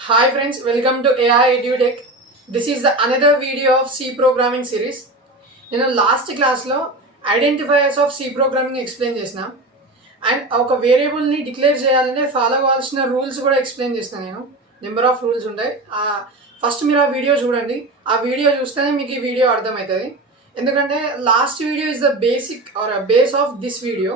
Hi friends, welcome to AI.edu.tech. This is another video of C programming series. నేను last క్లాస్లో identifiers of C programming explain చేసిన and ఒక వేరియబుల్ని డిక్లేర్ చేయాలంటే ఫాలో అవ్వాల్సిన రూల్స్ కూడా ఎక్స్ప్లెయిన్ చేసిన. నేను నెంబర్ ఆఫ్ రూల్స్ ఉంటాయి. ఫస్ట్ మీరు ఆ వీడియో చూడండి. ఆ వీడియో చూస్తేనే మీకు ఈ వీడియో అర్థమవుతుంది. ఎందుకంటే last video is the basic or base of this video.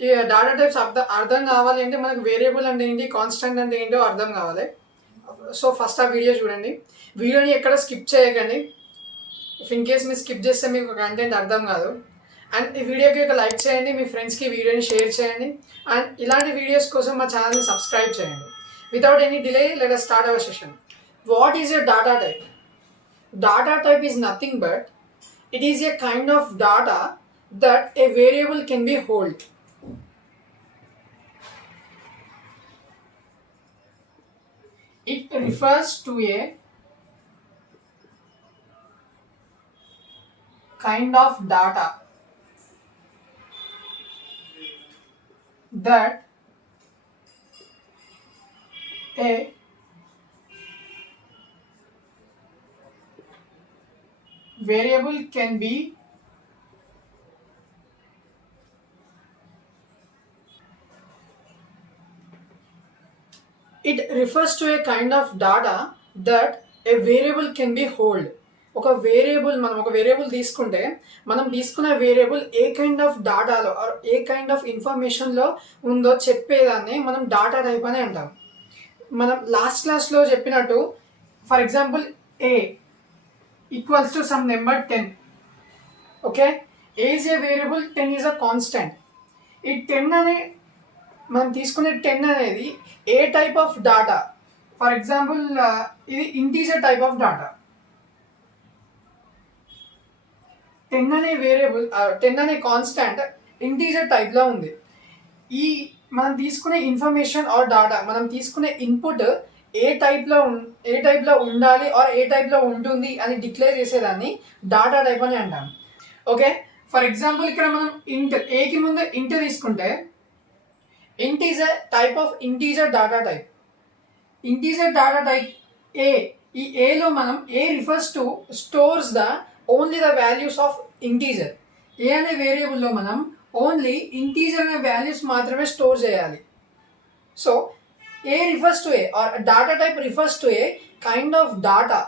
ఈ డాటా టైప్స్ అర్థం కావాలి అంటే మనకు వేరియబుల్ అంటే ఏంటి, కాన్స్టెంట్ అంటే ఏంటో అర్థం కావాలి. సో ఫస్ట్ ఆ వీడియో చూడండి. వీడియోని ఎక్కడ స్కిప్ చేయకండి. ఇన్ కేస్ మీరు స్కిప్ చేస్తే మీకు కంటెంట్ అర్థం కాదు. అండ్ ఈ వీడియోకి ఒక లైక్ చేయండి, మీ ఫ్రెండ్స్కి వీడియోని షేర్ చేయండి. అండ్ ఇలాంటి వీడియోస్ కోసం మా ఛానల్ని సబ్స్క్రైబ్ చేయండి. Without any delay let us start our session. What is a data type? Data type is nothing but it is a kind of data that a variable can be hold. It refers to a kind of data that a variable can be It refers to a kind of data that a variable can be hold. ఒక variable తీసుకుంటే మనం తీసుకున్న variable ఏ kind of డాటాలో ఏ kind of ఇన్ఫర్మేషన్లో ఉందో చెప్పేదాన్ని మనం డాటా టైప్ అని అంటాం. మనం లాస్ట్ క్లాస్లో చెప్పినట్టు for example A equals to some number 10. Okay, A is a variable, 10 is a constant. ఈ 10 అనే మనం తీసుకునే 10 అనేది ఏ type of data. For example ఇది ఇంటీజర్ టైప్ ఆఫ్ డాటా. 10 అనే వేరియబుల్ 10 అనే కాన్స్టాంట్ ఇంటీజర్ టైప్లో ఉంది. ఈ మనం తీసుకునే ఇన్ఫర్మేషన్ ఆర్ డాటా, మనం తీసుకునే ఇన్పుట్ ఏ టైప్లో ఉండాలి ఆర్ ఏ టైప్లో ఉంటుంది అని డిక్లేర్ చేసేదాన్ని డాటా టైప్ అని అంటాం. ఓకే, ఫర్ ఎగ్జాంపుల్ ఇక్కడ మనం ఏకి ముందు ఇంట్ తీసుకుంటే int is a type of integer data type. Integer data type ఈ ఏలో మనం A refers to stores only the values of integer. A అనే వేరియబుల్లో మనం ఓన్లీ ఇంటీజర్ అనే వాల్యూస్ మాత్రమే స్టోర్ చేయాలి. So A refers to a or data type refers to a kind of data.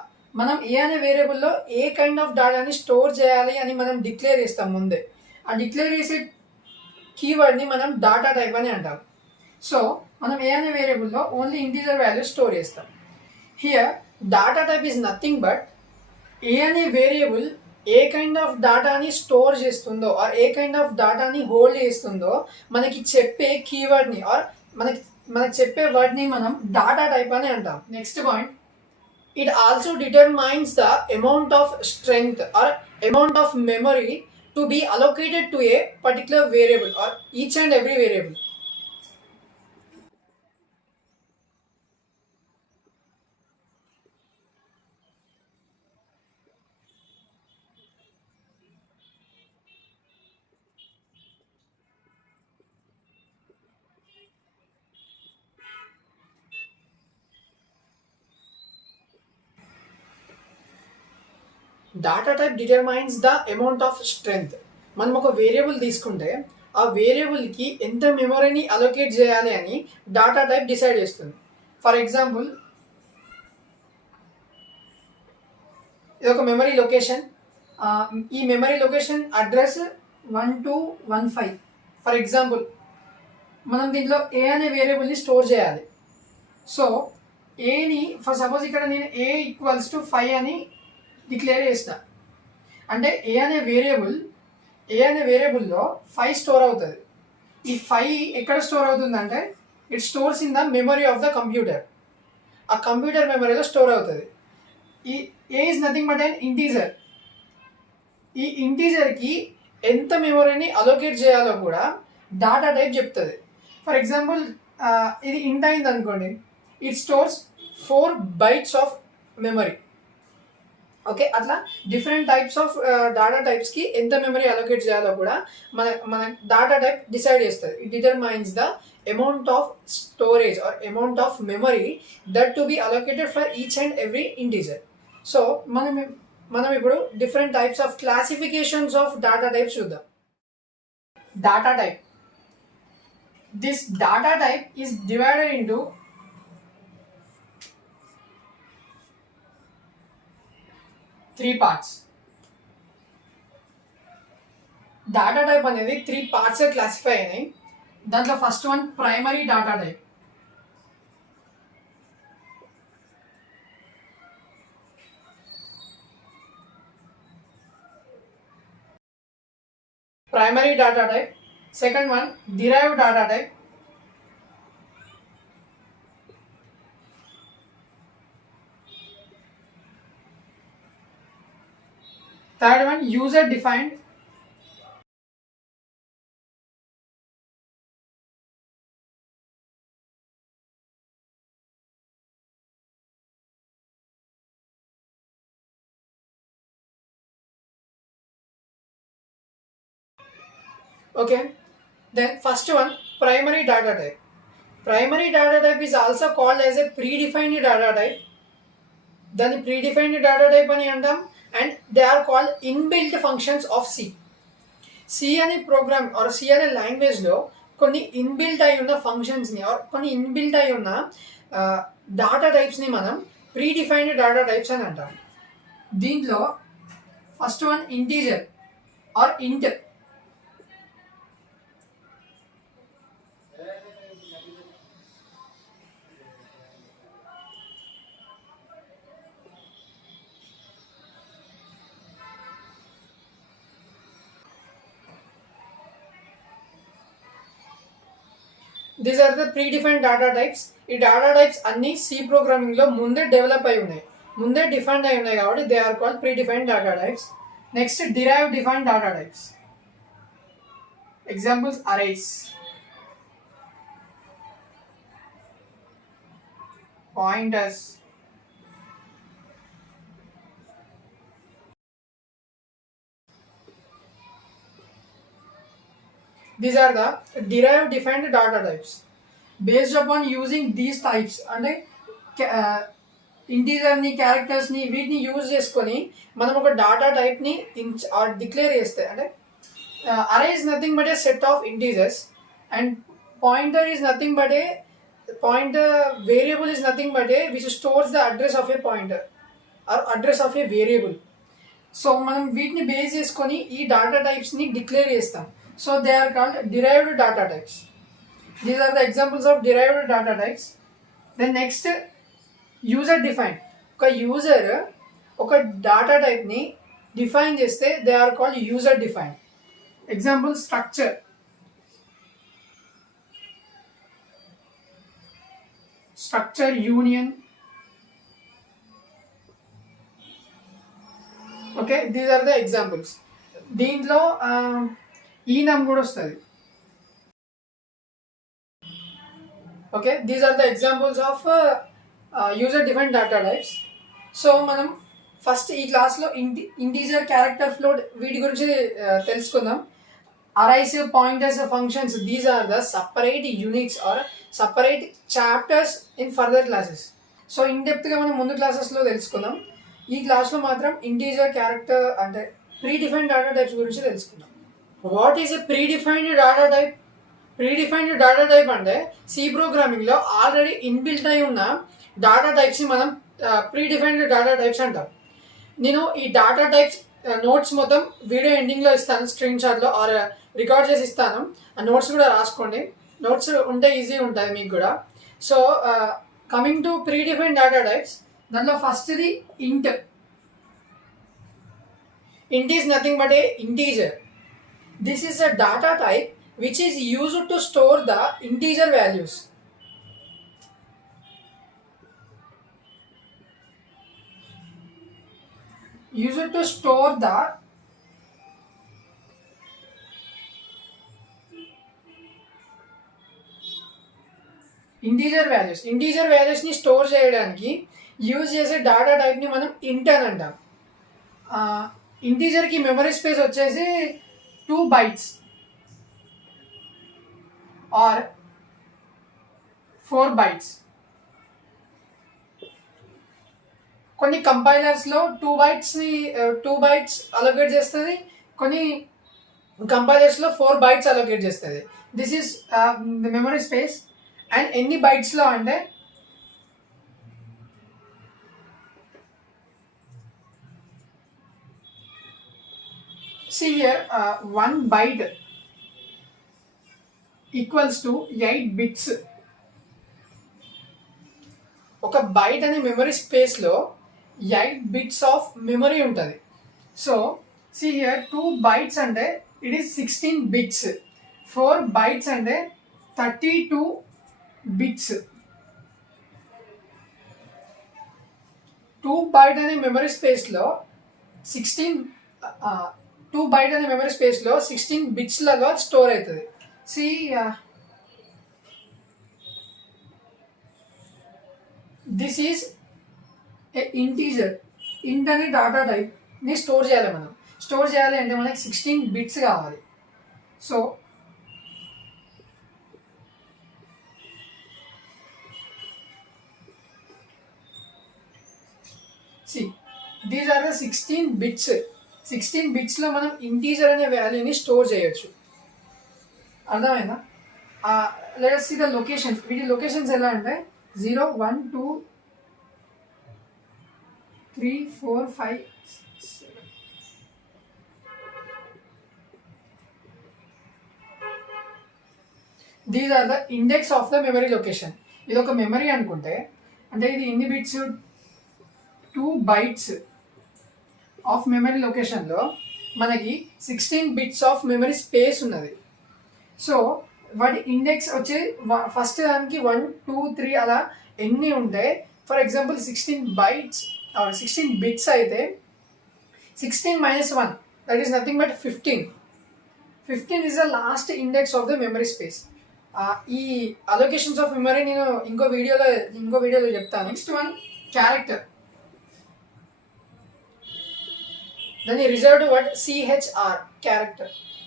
మనం ఏ అనే వేరియబుల్లో ఏ కైండ్ ఆఫ్ డాటాని స్టోర్ చేయాలి అని మనం డిక్లేర్ చేస్తాం ముందే. ఆ డిక్లేర్ చేసే కీవర్డ్ని మనం డాటా టైప్ అని అంటాం. సో మనం ఏ అనే వేరియబుల్లో ఓన్లీ ఇంటీజర్ వాల్యూ స్టోర్ చేస్తాం. Here data type is nothing but a అనే వేరియబుల్ ఏ కైండ్ ఆఫ్ డాటాని స్టోర్ చేస్తుందో ఆర్ ఏ కైండ్ ఆఫ్ డాటాని హోల్డ్ చేస్తుందో మనకి చెప్పే కీవర్డ్ని ఆర్ మనకి చెప్పే వర్డ్ని మనం డాటా టైప్ అని అంటాం. Next point, it also determines the amount of strength are amount of memory to be allocated to a particular variable or each and every variable. Data type determines the amount of strength. మనం ఒక variable తీసుకుంటే ఆ వేరియబుల్కి ఎంత మెమరీని అలొకేట్ చేయాలి అని data type decide చేస్తుంది. ఫర్ ఎగ్జాంపుల్ ఇది ఒక మెమరీ లొకేషన్. ఈ memory location address 1215. For example మనం దీంట్లో ఏ అనే వేరియబుల్ని స్టోర్ చేయాలి. సో ఏని ఫర్ సపోజ్ ఇక్కడ నేను ఏ ఈక్వల్స్ టు 5 అని డిక్లేర్ చేసిన అంటే ఏ అనే వేరియబుల్లో 5 స్టోర్ అవుతుంది. ఈ 5 ఎక్కడ స్టోర్ అవుతుందంటే it stores in the memory of the computer. ఆ కంప్యూటర్ మెమరీలో స్టోర్ అవుతుంది. ఈ a is nothing but and integer. ఈ ఇంటీజర్కి ఎంత మెమరీని అలొకేట్ చేయాలో కూడా డాటా టైప్ చెప్తుంది. ఫర్ ఎగ్జాంపుల్ ఇది ఇంట్ అయింది అనుకోండి, it stores 4 bytes of memory. Okay, అట్లా డిఫరెంట్ టైప్స్ ఆఫ్ డాటా టైప్స్కి ఎంత మెమరీ అలొకేట్ చేయాలో కూడా మన డాటా టైప్ డిసైడ్ చేస్తుంది. It determines the amount of storage are amount of memory that to be allocated for each and every integer. So మనం ఇప్పుడు different types of classifications of data types చూద్దాం. Data type. This data type is divided into three parts. Data type అనేది three parts classify అయినాయి. దాంట్లో first one primary data type. Primary data type. Second one, derived data type. Third one, user defined. Okay, then first one, primary data type. Primary data type is also called as a predefined data type. Then predefined data type ani antam, and they are called inbuilt functions of C. C అనే programme are C అనే లాంగ్వేజ్లో కొన్ని ఇన్బిల్ట్ అయి ఉన్న ఫంక్షన్స్ని ఆర్ కొన్ని ఇన్బిల్ట్ అయి ఉన్న డాటా టైప్స్ని మనం ప్రీడిఫైన్డ్ డాటా టైప్స్ అని అంటాం. దీంట్లో first one integer or int. These are the predefined data types. ఈ డాటా టైప్స్ అన్ని సి ప్రోగ్రామింగ్లో ముందే డెవలప్ అయి ఉన్నాయి, ముందే డిఫైన్డ్ అయి ఉన్నాయి కాబట్టి they are called predefined data types. Next derive defined data types. Examples arrays, pointers, these are the derived defined data types. Based upon using these types అంటే ఇంటీజర్ని క్యారెక్టర్స్ని వీటిని యూజ్ చేసుకొని మనం ఒక డాటా టైప్ని డిక్లేర్ చేస్తే, అంటే array is nothing but a set of integers and pointer is nothing but a variable is nothing but a which stores the address of a pointer or address of a variable. So మనం వీటిని base చేసుకొని ఈ data టైప్స్ని declare చేస్తాం. So they are called derived data types. These are the examples of derived data types. Then next, user defined. ఒక user ఒక data టైప్ని define చేస్తే they are called user defined. Example structure, structure union. Okay, these are the examples. దీంట్లో enum కూడా వస్తుంది. Okay, these are the examples of user defined data types. So మనం first ఈ క్లాస్లో integer, character, float వీటి గురించి తెలుసుకుందాం. Arrays, pointers, functions, these are the separate units or separate chapters in further classes. So in డెప్త్గా మనం ముందు క్లాసెస్లో తెలుసుకుందాం. ఈ క్లాస్లో మాత్రం ఇంటీజర్, క్యారెక్టర్ అంటే ప్రీడిఫైన్డ్ డాటా టైప్స్ గురించి తెలుసుకుందాం. What is a predefined data type? Predefined data type అంటే సి ప్రోగ్రామింగ్లో ఆల్రెడీ ఇన్బిల్ట్ అయి ఉన్న డాటా టైప్స్ని మనం ప్రీడిఫైన్డ్ డాటా టైప్స్ అంటాం. నేను ఈ డాటా టైప్స్ నోట్స్ మొత్తం వీడియో ఎండింగ్లో ఇస్తాను, స్క్రీన్ షాట్లో ఆర్ రికార్డ్ చేసి ఇస్తాను. ఆ నోట్స్ కూడా రాసుకోండి, నోట్స్ ఉంటే ఈజీ ఉంటుంది మీకు కూడా. So coming to predefined data types, దాంట్లో ఫస్ట్ది ఇంట్. ఇంట్ is nothing but A integer. This is a data type which is used to store the integer values. Used to store the integer values. Integer వాల్యూస్ని store చేయడానికి use చేసే data టైప్ని మనం int అని అంటాం. ఇంటీజర్కి మెమరీ స్పేస్ వచ్చేసి 2 bytes are 4 bytes. కొన్ని కంపైలర్స్లో 2 bytes అలొకేట్ చేస్తుంది, కొన్ని కంపైలర్స్లో 4 bytes అలొకేట్ చేస్తుంది. This is the memory space. And ఎన్ని బైట్స్లో అంటే see here 1 byte equals to 8 bits. ఒక బైట్ అనే మెమరీ స్పేస్లో 8 bits ఆఫ్ మెమరీ ఉంటుంది. సో see here 2 bytes అంటే ఇట్ ఈస్ 16 bits, 4 bytes అంటే 32 bits. 2 byte అనే మెమరీ స్పేస్లో 2 byte అనే మెమరీ స్పేస్లో 16 bits లాగా స్టోర్ అవుతుంది. See this is a integer. ఇంట్ అనే డాటా టైప్ని స్టోర్ చేయాలి. మనం స్టోర్ చేయాలి అంటే మనకి 16 bits కావాలి. So these are the 16 bits. 16 బిట్స్లో మనం ఇంటీజర్ అనే వాల్యూని స్టోర్ చేయొచ్చు. అర్థమైందా? Let us see the locations. వీటి లొకేషన్స్ ఎలా అంటే 0 1 2 3 4 5 7. These are the index of the memory location. ఇది ఒక మెమరీ అనుకుంటే అంటే ఇది ఎన్ని బిట్స్, 2 bytes ఆఫ్ మెమరీ లొకేషన్లో మనకి 16 bits ఆఫ్ మెమరీ స్పేస్ ఉన్నది. సో వాటి ఇండెక్స్ వచ్చి ఫస్ట్ దానికి 1 2 3 అలా ఎన్ని ఉంటాయి. ఫర్ ఎగ్జాంపుల్ 16 bytes 16 bits అయితే 16 minus 1 that is nothing but 15. 15 is the last index of the memory space. ఈ అలొకేషన్స్ ఆఫ్ మెమరీ నేను ఇంకో వీడియోలో చెప్తాను. Next one character. Then the reserved word CHR, character.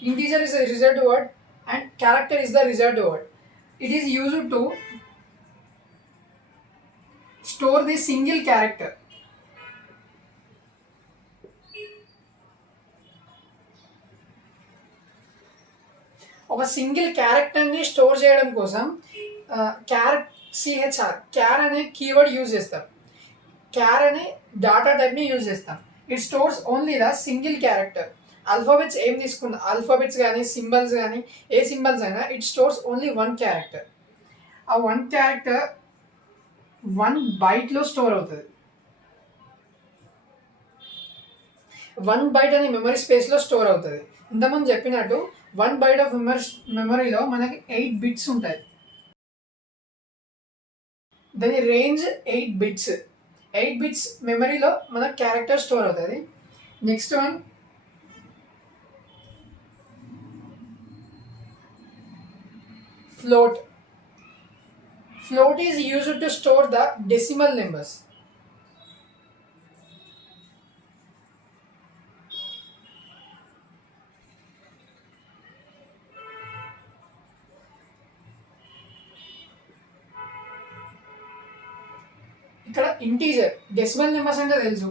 Integer is a reserved word and character is the reserved word. It is used to store the single character. ఒక సింగిల్ క్యారెక్టర్ని స్టోర్ చేయడం కోసం సిహెచ్ఆర్ క్యార్ అనే కీవర్డ్ యూజ్ చేస్తాం. క్యార్ అనే డాటా టైప్ని యూజ్ చేస్తాం. It stores only the single character. Alphabets ఏం తీసుకున్నా, ఆల్ఫాబెట్స్ కానీ సింబల్స్ కానీ ఏ సింబల్స్ అయినా ఇట్ స్టోర్స్ ఓన్లీ 1 క్యారెక్టర్. ఆ 1 క్యారెక్టర్ 1 byteలో స్టోర్ అవుతుంది. 1 byte అనే మెమరీ స్పేస్లో స్టోర్ అవుతుంది. ఇంతకుముందు చెప్పినట్టు 1 byte ఆఫ్ మెమరీలో మనకి 8 bits ఉంటాయి. దాని రేంజ్ 8 bits. 8 bits మెమరీలో మన క్యారెక్టర్ స్టోర్ అవుతుంది. Next one float. Float is used to store the decimal numbers. ఇక్కడ ఇంటీజర్ డెసిమల్ నెంబర్స్ అంటే తెలుసు,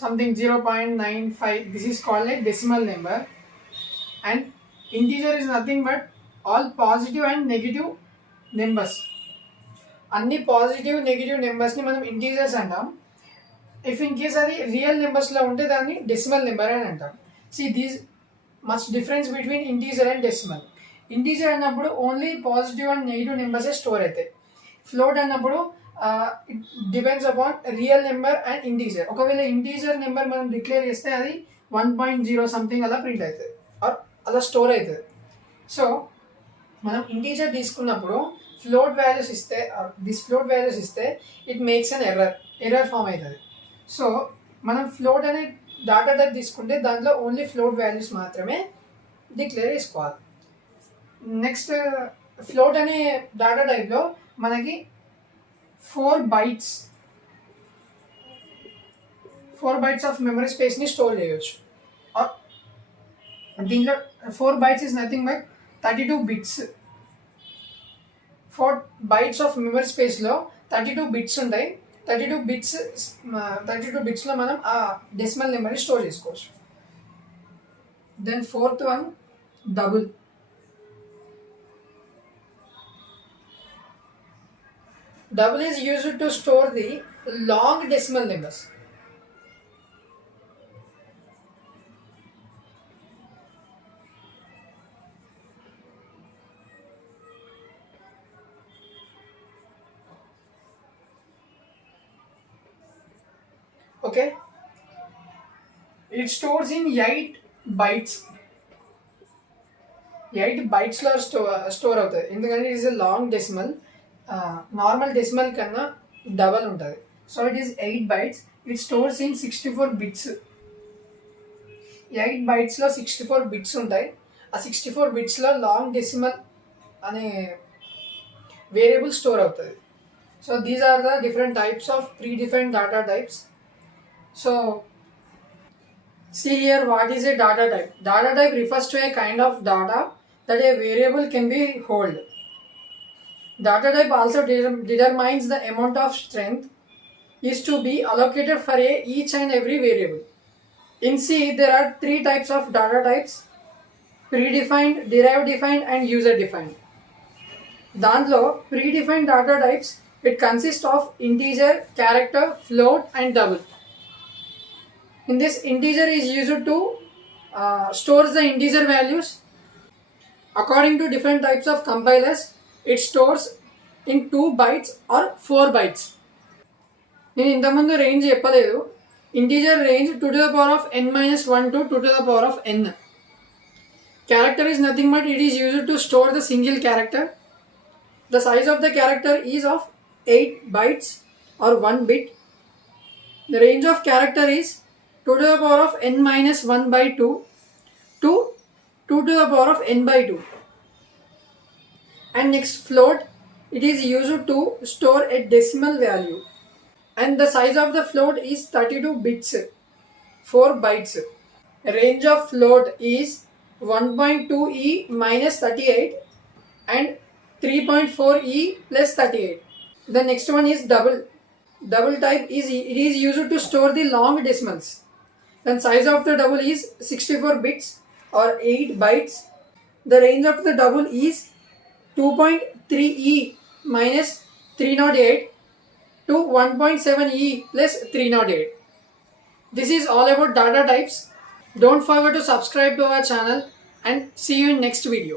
సంథింగ్ 0.95. This is called like decimal number. And integer is nothing but all positive and negative numbers. అన్ని positive negative నెంబర్స్ని మనం ఇంటీజర్స్ అంటాం. If in case అది రియల్ నెంబర్స్లో ఉంటే దాన్ని డెసిమల్ నెంబర్ అని అంటాం. See these much difference between integer and decimal. Integer అన్నప్పుడు ఓన్లీ పాజిటివ్ అండ్ నెగిటివ్ నెంబర్సే స్టోర్ అవుతాయి. ఫ్లోట్ అన్నప్పుడు it depends upon real number and integer. ఒకవేళ ఇంటీజర్ నెంబర్ మనం డిక్లేర్ చేస్తే అది 1.0 సంథింగ్ అలా ప్రింట్ అవుతుంది ఆర్ అలా స్టోర్ అవుతుంది. సో మనం ఇంటీజర్ తీసుకున్నప్పుడు ఫ్లోట్ వాల్యూస్ ఇస్తే it makes an error form అవుతుంది. సో మనం ఫ్లోట్ అనే డాటా టైప్ తీసుకుంటే దాంట్లో ఓన్లీ ఫ్లోట్ వాల్యూస్ మాత్రమే డిక్లేర్ చేసుకోవాలి. నెక్స్ట్ ఫ్లోట్ అనే డాటా టైప్లో మనకి 4 bytes 4 bytes of memory space ని స్టోర్ చేయొచ్చు. దీంట్లో 4 bytes is nothing but 32 bits. 4 bytes of memory space లో 32 bits ఉంటాయి. 32 bits లో మనం ఆ డెసిమల్ నెంబర్ని స్టోర్ చేసుకోవచ్చు. Then fourth one double. Double is used to store the long decimal numbers. Okay, it stores in 8 bytes. 8 bytes లో స్టోర్ అవుతుంది, ఎందుకంటే it is a long decimal. Normal decimal కన్నా డబల్ ఉంటుంది. So it is 8 bytes. It stores in 64 bits. 8 bytesలో 64 bits ఉంటాయి. ఆ 64 bitsలో long decimal అనే వేరియబుల్ స్టోర్ అవుతుంది. So these are the different types of predefined data types. So see here, what is a data type? Data type refers to a kind of data that a variable can be hold. Data type also determines the amount of strength is to be allocated for each and every variable. In C, there are 3 types of data types: predefined, derived defined and user defined. Danlo predefined data types, it consists of integer, character, float and double. In this, integer is used to stores the integer values. According to different types of compilers, it stores in 2 bytes or 4 bytes. నేను ఇంతకుముందు రేంజ్ చెప్పలేదు. Integer range 2 to the power of n minus 1 to 2 to the power of n. Character is nothing but it is used to store the single character. The size of the character is of 8 bytes or 1 bit. The range of character is 2 to the power of n minus 1 by 2 to 2 to the power of n by 2. And next, float, it is used to store a decimal value. And the size of the float is 32 bits, 4 bytes. Range of float is 1.2e minus 38 and 3.4e plus 38. The next one is double. Double type is it is used to store the long decimals. Then size of the double is 64 bits or 8 bytes. The range of the double is 2.3e minus 308 to 1.7e plus 308. This is all about data types. Don't forget to subscribe to our channel and see you in next video.